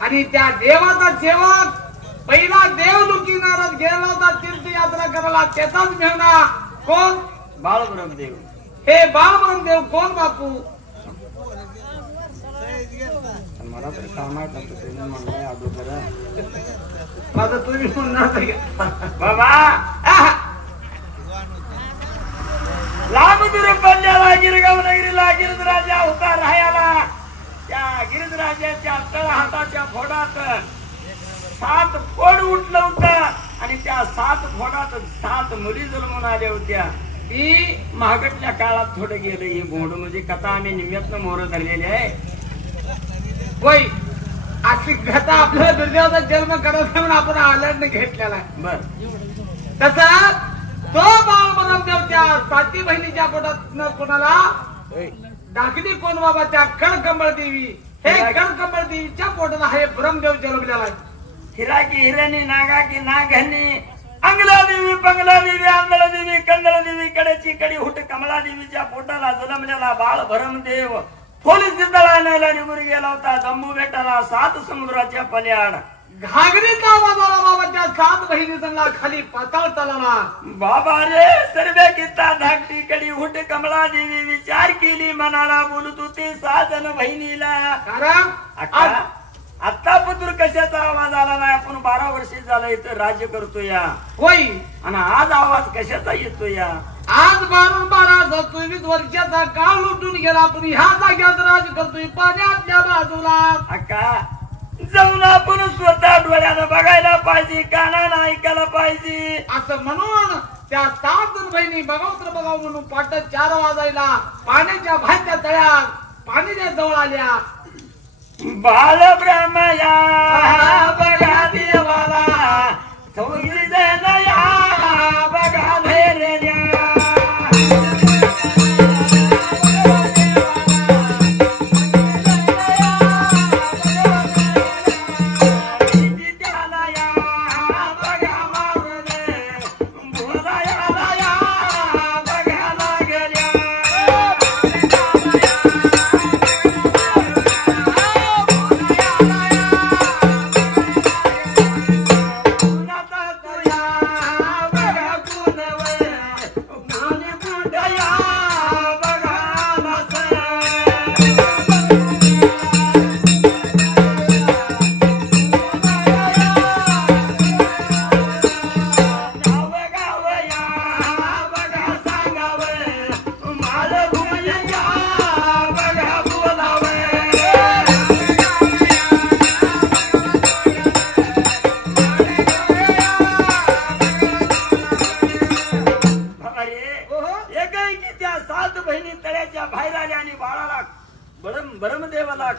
आणि त्या देवाचा सेवक पहिला देवलुकी नारद गेला होता तीर्थयात्रा करायला, त्याचाच मेहना कोण? बाळब्रह्मदेव. हे बाळब्रह्मदेव कोण बापू? मला तर कामा करतो म्हणलं अगोदर माझं तुम्ही म्हणणार बाबा लांब दूर पल्ल्याला गिरगाव नगरीला गिरिराज राजाच्या तळ हाताच्या फोडात 7 फोड उठलं होतं आणि त्या 7 फोडात 7 मुली जन्मून आल्या होत्या. ती महागटल्या काळात थोडं गेलं. ही गोंड म्हणजे कथा आम्ही निम्यातनं मोहर धरलेली आहे. होय, अशी कथा आपल्या दुर्दैवाचा जन्म करत म्हणून आपण आल्याने घेतलेला आहे. बर, तसा तो बाळ बरमदेव त्या 7 बहिणीच्या पोटात कोणाला दाखली कोण बाबा त्या कणकंबळ देवी. हे कणकंबळ देवीच्या पोटाला हे ब्रह्मदेव जन्मलेला आहे. हिरा की हिरणी, नागा की नागहनी, अंगला देवी, पंगला देवी, आंधळा देवी, कंदळ देवी, कडेची कडी हुट कमला देवीच्या पोटाला जन्मलेला बाळ भरमदेव पोलीस दळाला निघून गेला होता. जम्मू बेटाला 7 समुद्राच्या पल्याड. घागरीचा आवाज आला बाबा त्या 7 बहिणी संगला खाली पाताळ तलाला. बाबा रे सर्वे किता धाकटी कडी हुट कमला देवी विचार केली मनाला बोलत होते 6 जण बहिणीला. कारण आता पत्र कशाचा आवाज आला नाही. आपण 12 वर्ष झालं इथं राज्य करतो या. होय, आणि आज आवाज कशाचा येतो या. आज 12-24 वर्षाचा काळ लुटून गेला. आपण ह्या जाग्यात राज करतोय पाण्यातल्या बाजूला. अक्का जाऊन आपण स्वतः डोळ्यानं बघायला पाहिजे, कानानं ऐकायला पाहिजे. असं म्हणून त्या 7 बहिणी बघाव तर बघाव म्हणून पाट 4 वाजायला पाण्याच्या भात्या तळ्यात पाण्याच्या जवळ आल्या. बाल ब्रह्मया बघा देवाला, चौघी जण या बघा धैर्या.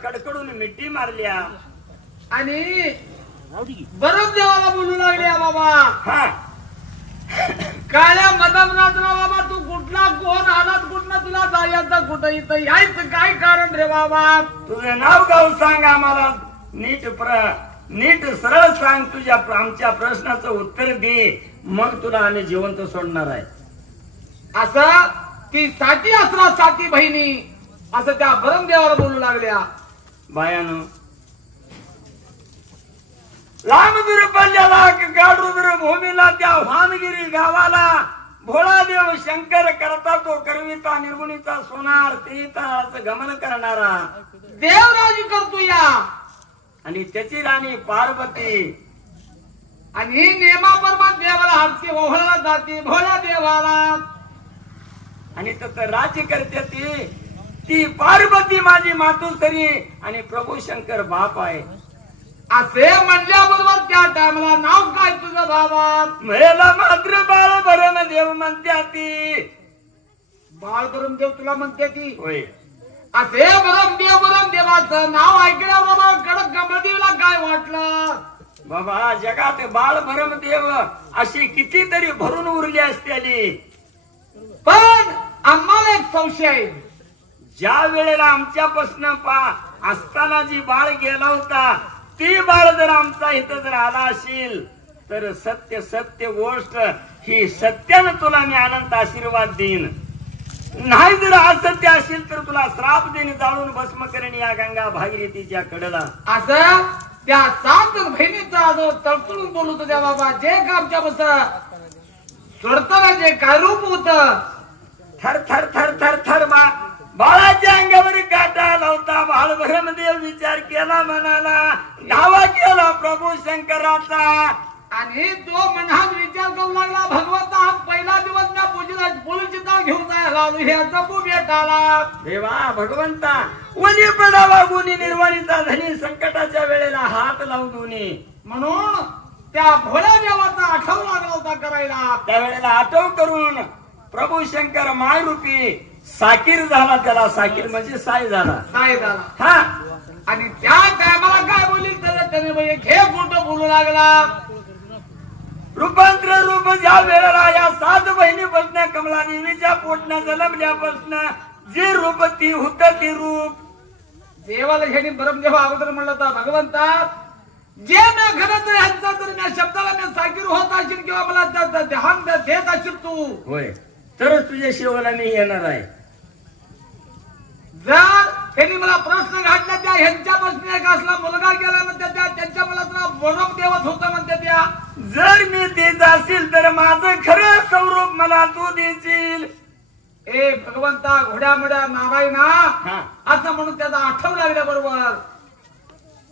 कडकडून मिठी मारल्या आणि ब्रह्मदेवाला बोलू लागल्या. बाबा काळ्या मदमनाथला बाबा तू कुठला कोण आलात, कुठला तुला जायचं, कुठं इथं यायचं काय कारण रे बाबा. तुझं नाव गाव सांग आम्हाला. नीट सरळ सांग. तुझ्या आमच्या प्रश्नाचं उत्तर दे, मग तुला आम्ही जिवंत सोडणार आहे. असं ती 7 असला 7 बहिणी असं त्या ब्रह्मदेवाला बोलू लागल्या. बायानो लांबदूर पल्ल्याला गाडूदूर भूमीला त्या वामगिरी गावाला भोळादेव शंकर करता तो करविता निर्गुणीचा सोनार त्रिताळाचं गमन करणारा देवराज करतो या. आणि त्याची राणी पार्वती आणि नेमाप्रमाणे देवाला हरती ओहळला जाते भोळ्या देवाला. आणि तर राज्य करते ती पार्वती माझी मातोश्री आणि प्रभू शंकर बाप आहे. असे म्हणल्याबरोबर त्या टायमाला नाव काय तुझं बाबा. मला मात्र बाळ ब्रह्मदेव म्हणते ती. बाळ ब्रह्मदेव तुला म्हणते ती होय. असे ब्रह्मदेवाचं नाव ऐकल्याबरोबर कडक गमदेवला काय वाटलं. बाबा जगात बाळ ब्रह्मदेव अशी कितीतरी भरून उरली असतेली. पण आम्हाला एक संशय आहे. ज्या वेळेला आमच्यापासून असताना जी बाळ गेला होता ती बाळ जर आमचा इथं जर आला असेल तर सत्य गोष्ट ही सत्यानं तुला मी अनंत आशीर्वाद देईन. नाही जर असत्य असेल तर तुला श्राप देणे, जाळून भस्म करेन या गंगा भागीरथीच्या कडेला. असं त्या 7 बहिणीचा जो तळतळून बोलत होत्या बाबा. जे का आमच्या बस सोडताना जे काय रूप होत थर थर थर थर थर बाळाच्या अंगावर काटा लावता. बाळ ब्रह्मदेव विचार केला, म्हणाला धावा केला प्रभू शंकराचा. आणि तो मनात विचार करू लागला भगवंता हा पहिला दिवस मी पूजेला बोलचिता घेऊन जायला आलो ह्याचा तू भेटाला देवा भगवंता वनी पडावा गुणी निर्वाणीचा धनी संकटाच्या वेळेला हात लावून म्हणून त्या भोळ्या देवाचा आठव लागला होता करायला. त्यावेळेला आठव करून प्रभू शंकर मायरूपी साकीर झाला. त्याला साकीर म्हणजे साय झाला. काय झाला हा आणि त्या टायमाला काय बोलली तर त्याने म्हणजे घे खोटं बोलू लागला. रूपांतर रूप ज्या वेळेला या 7 बहिणी बसण्या कमला देवीच्या पोटण्या जन्मल्यापासून जे रूप ती होत ती रूप देवाला ह्याने ब्रह्मदेव अगोदर म्हणलं होता भगवंता जे मी खरं तर ह्यांचा जर मी शब्दाला मी साकीर होत असेल किंवा मला ध्यान देत असेल तू होय तरच तुझ्या शिवाला मी येणार आहे. जर त्यांनी मला प्रश्न घातला त्या ह्यांच्यापासून एक असला मुलगा गेला म्हणते त्या त्यांच्या मला तर बरोबर देवत होता म्हणते त्या जर मी तेच असेल तर माझं खरं स्वरूप मला तू देशील. ए भगवंता घोड्यामुड्या नारायणा हा असं म्हणून त्याचा आठव लागल्या बरोबर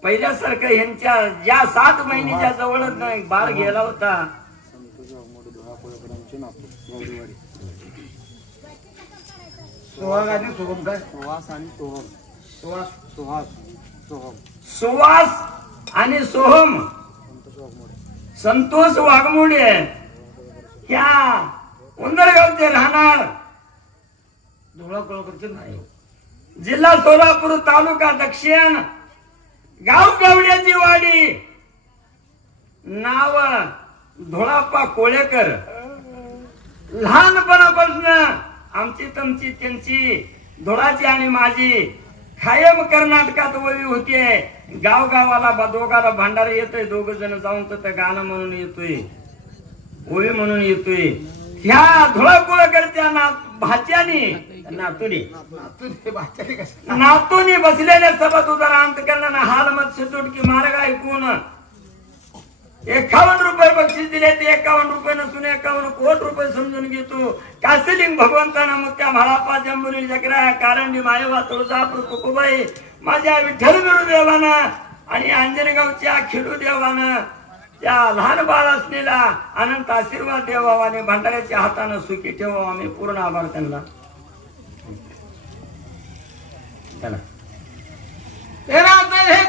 पहिल्यासारखं ह्यांच्या ज्या 7 महिन्याच्या जवळच बाळ गेला होता. संतोष वाघमोडे धुळापुळेकरांचे नातू गौरीवाडी. सुहाग आणि सोहम काय सुहास आणि सोहम. सुहास सुहास सोहम. सुवास आणि सोहम संतोष वाघमोडे. संतोष वाघमोडे ह्या उंदरगावचे राहणार धोळा कोळकरचे नाही. जिल्हा सोलापूर तालुका दक्षिण गाव गावड्याची वाडी नाव धोळाप्पा कोळेकर. लहानपणापासून आमची तमची त्यांची धोळाची आणि माझी कायम कर्नाटकात वळी होतीये. गावगावाला दोघाला भांडार येतोय. 2 जण जाऊन तर गाणं म्हणून येतोय ओळी म्हणून येतोय. ह्या धोळा कोळेकरच्या भाच्यानी नातूनी बसलेल्या सभेत उदारा अंत करणारा हाल मत सुटकी मार्ग ऐकून 51 रुपये बक्षीस दिले. ते 51 रुपये नसून 51 कोटी रुपये समजून घेतो. कासिलिंग भगवंताना मुक्या म्हाळापा जंबुली जगरा कारंडी मायवा तुळजापूर कुकुबाई माझ्या विठ्ठल गुरुदेवानं आणि अंजनगावच्या खिडू देवानं त्या लहान बाळ असलेला अनंत आशीर्वाद देवावा आणि भांडाऱ्याच्या हातानं सुखी ठेवावा. आम्ही पूर्ण आभार त्यांना. चला हे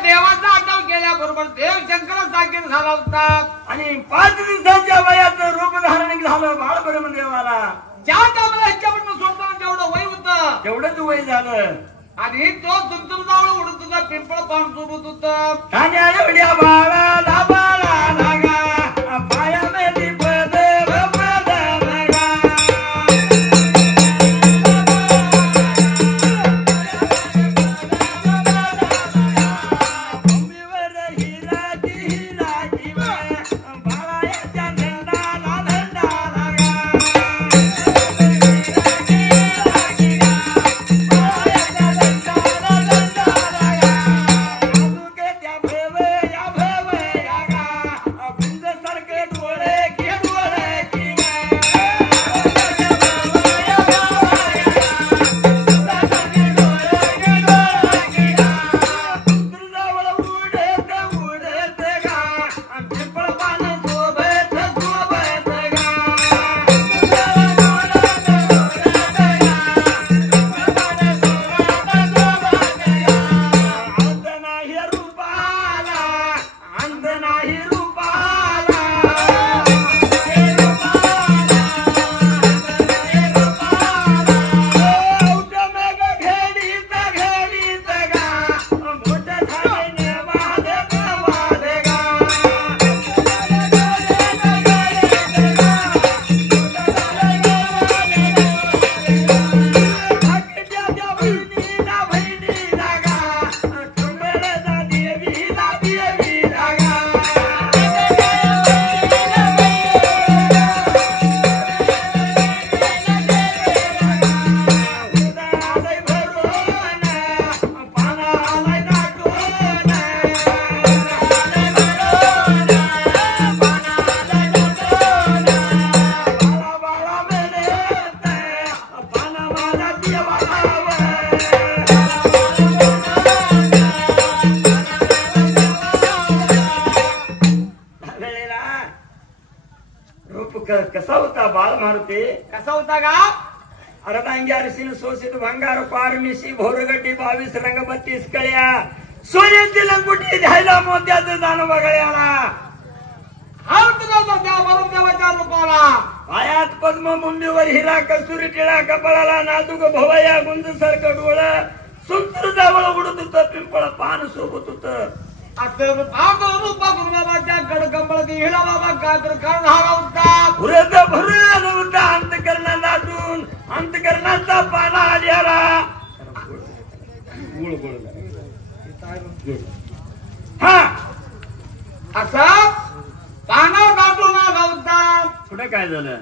देवाचा आठव केल्याबरोबर देव शंकर साकीर झाला होता आणि 5 दिवसाच्या वयाचं रूप धारण झालं बाळ ब्रह्मदेवाला. ज्या टायमाला ह्याच्याकडनं सोडताना जेवढं वय होतं तेवढंच वय झालं आणि तो तुमचं जावळ उडत होता. पिंपळ पान सोबत होतं. ठाण्या एवढ्या बाळाला बाळा लागा पायामध्ये पदर पदर लागा. भूमीवर हिराची हिराची बाळाच्या झेंडाला झेंडा लागा. त्या भव या भव मारुती कसा होता का अर्धांगी अरशीन शोषित भंगार पारमिशी भोरगटी 22 रंग 32 कळ्या सोन्याची लंगुटी द्यायला मोत्याचं जाण बघळ्याला हात नव्हता त्या बरोदेवाच्या रूपाला पायात पद्म मुंडीवर हिरा कस्तुरी टिळा कपाळाला नाजूक भवया गुंज सारखं डोळ सुंदर जावळ उडत होतं पिंपळ पान सोबत होतं असं रूपा गुरुबाबाच्या कडकंबळ देवीला बाबा कातर करणारा होता भुरत भरुन होता अंतकरणा दाटून अंतकरणाचा पाना आल्याला गुळ गुळ हा असं पाना दाटून आला होता पुढे काय झालं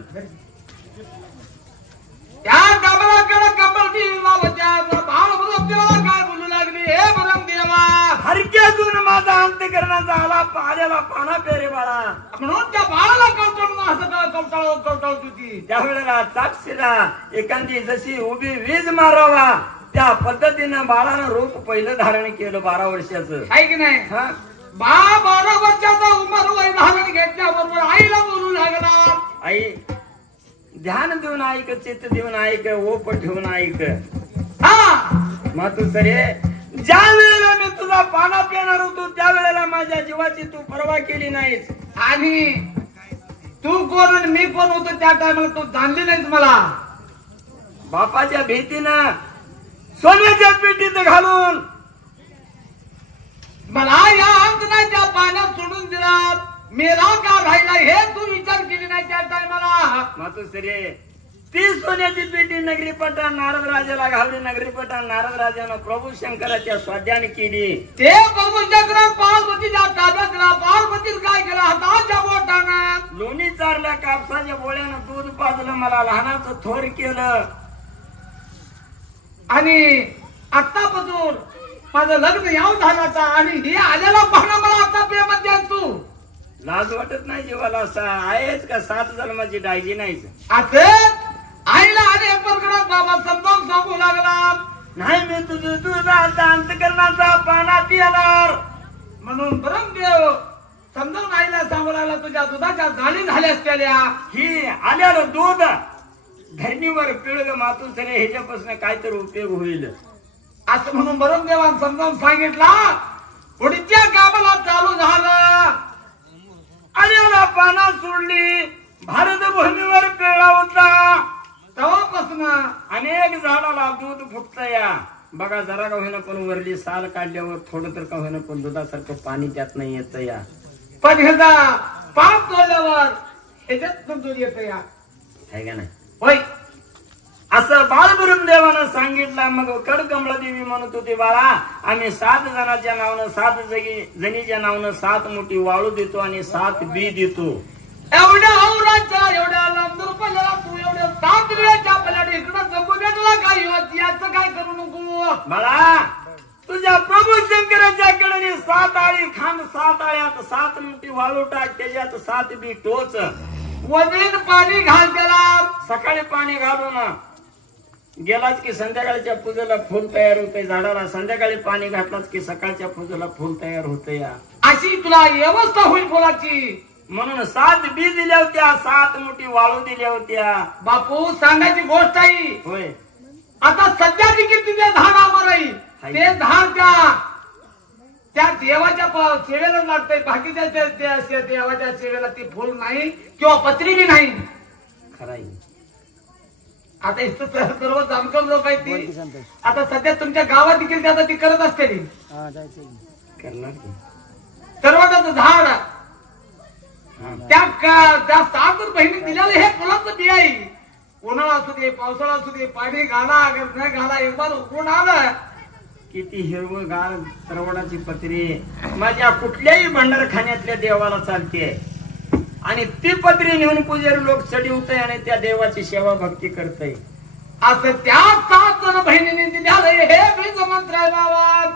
त्या कमळाकडे कंबळ देवी बाबाच्या बाळ बरमदेवाला काय बोलू लागली हे बरमदेवा हरक्यातून माझा अंतकरणाचा आला आल्याला पाना पेरे बाळा म्हणून त्या बाळाला कवटाळून असं कवटाळत होती त्यावेळेला साक्षीला एखादी जशी उभी वीज मारावा त्या पद्धतीनं बाळानं रूप पहिलं धारण केलं 12 वर्षाचं आहे की नाही हा 12 वर्षाचा उमर वय धारण घेतल्याबरोबर आईला बोलू लागला आई ध्यान देऊन ऐक चित्त देऊन ऐक ओप ठेवून ऐक हा मातू सरे ज्या वेळेला मी तुझा पाना पिणार होतो त्यावेळेला माझ्या जीवाची तू पर्वा केली नाहीस आणि तू कोण आणि मी कोण होतो त्या टायमाला तू जाणली नाहीस मला बापाच्या भीतीनं सोन्याच्या पेटीत घालून मला या अंतनाच्या पाण्यात सोडून दिला मेला का राहिला हे तू विचार केली नाही त्या टायमाला मातू सरे ती सोन्याची पेटी नगरी पठाण नारद राजाला घालली नगरी पठाण नारद राजानं प्रभू शंकराच्या स्वाध्याने केली ते प्रभू शंकर पार्वतीच्या ताब्यात दिला पार्वतीत काय केलं हाताच्या बोटानं लोणी चारल्या कापसाच्या बोळ्यानं दूध पाजलं मला लहानाचं थोर केलं आणि आतापासून माझं लग्न याव झालं आणि हे आलेला पाहणं मला आता प्रेमध्ये तू लाज वाटत नाही जीवाला असा आहेच का 7 जन्माची डायजी नाहीच असं आईला आणि प्रकरणात बाबा समजावून सांगू लागला नाही मी तुझं दुधाचा अंतकरणाचा पानात येणार म्हणून ब्रह्मदेव समजावून आईला सांगू लागला तुझ्या दुधाच्या जाळी झाल्यास त्याल्या ही आल्यानं दूध धरणीवर पिळग मातू सरे ह्याच्यापासून काहीतरी उपयोग होईल असं म्हणून ब्रह्मदेवान समजावून सांगितला पुढच्या कामाला चालू झालं आल्याला पाना सोडली भारत भूमीवर पिळला होता तेव्हापासून अनेक झाडाला दूध फुटत या बघा जरा का होईना पण वरली साल काढल्यावर थोडं तर का होईना पण दुधासारखं पाणी त्यात नाही येत या पण ह्याचा पाप तोडल्यावर ह्याच्यात दूध येत या आहे का नाही होय असं बाळब्रह्मदेवानं सांगितलं मग कडकमळा देवी म्हणत होती बाळा आम्ही 7 जणांच्या नावानं 7 जणीच्या नावानं 7 मोठी वाळू देतो आणि 7 बी देतो एवढ्या औराच्या एवढ्या लांबून पडलेला तू एवढ्या 7 वेळाच्या पल्याने इकडं जम्मू भेटला काय याचं काय करू नको बाळा तुझ्या प्रभू शंकराच्या कडे 7 आळी खांड 7 आळ्यात 7 मोठी वाळू टाक त्याच्यात 7 बी टोच वजन पाणी घाल त्याला सकाळी पाणी घालून गेलाच की संध्याकाळच्या पूजेला फुल तयार होते झाडाला संध्याकाळी पाणी घातलाच की सकाळच्या पूजेला फुल तयार होते या अशी तुला व्यवस्था होईल फुलाची म्हणून 7 बी दिल्या होत्या 7 मोठी वाळू दिल्या होत्या बापू सांगायची गोष्ट आहे होय आता सध्या देखील तिथे झाड आवर आहे ते झाड त्या देवाच्या सेवेला लागतंय बाकीच्या देवाच्या सेवेला ते फुल नाही किंवा पत्री बी नाही खराय आता इथं सर्व जाणकार लोक आहेत ती आता सध्या तुमच्या गावात देखील ते आता ती करत असते ती करणार की सर्वांचं झाड त्या 7 बहिणी दिलेलं हे फुलाचं बी आहे उन्हाळा असू दे पावसाळा असू दे पाणी घाला अगर न घाला एक बार उकळून आलं किती हिरवगार तरवडाची पत्री माझ्या कुठल्याही भंडारखान्यातल्या देवाला चालते आणि ती पत्री नेऊन पुजारी लोक चढवतय आणि त्या देवाची सेवा भक्ती करतय असं त्या 7 जण बहिणीने दिलेलं हे बीज मंत्र आहे बाबा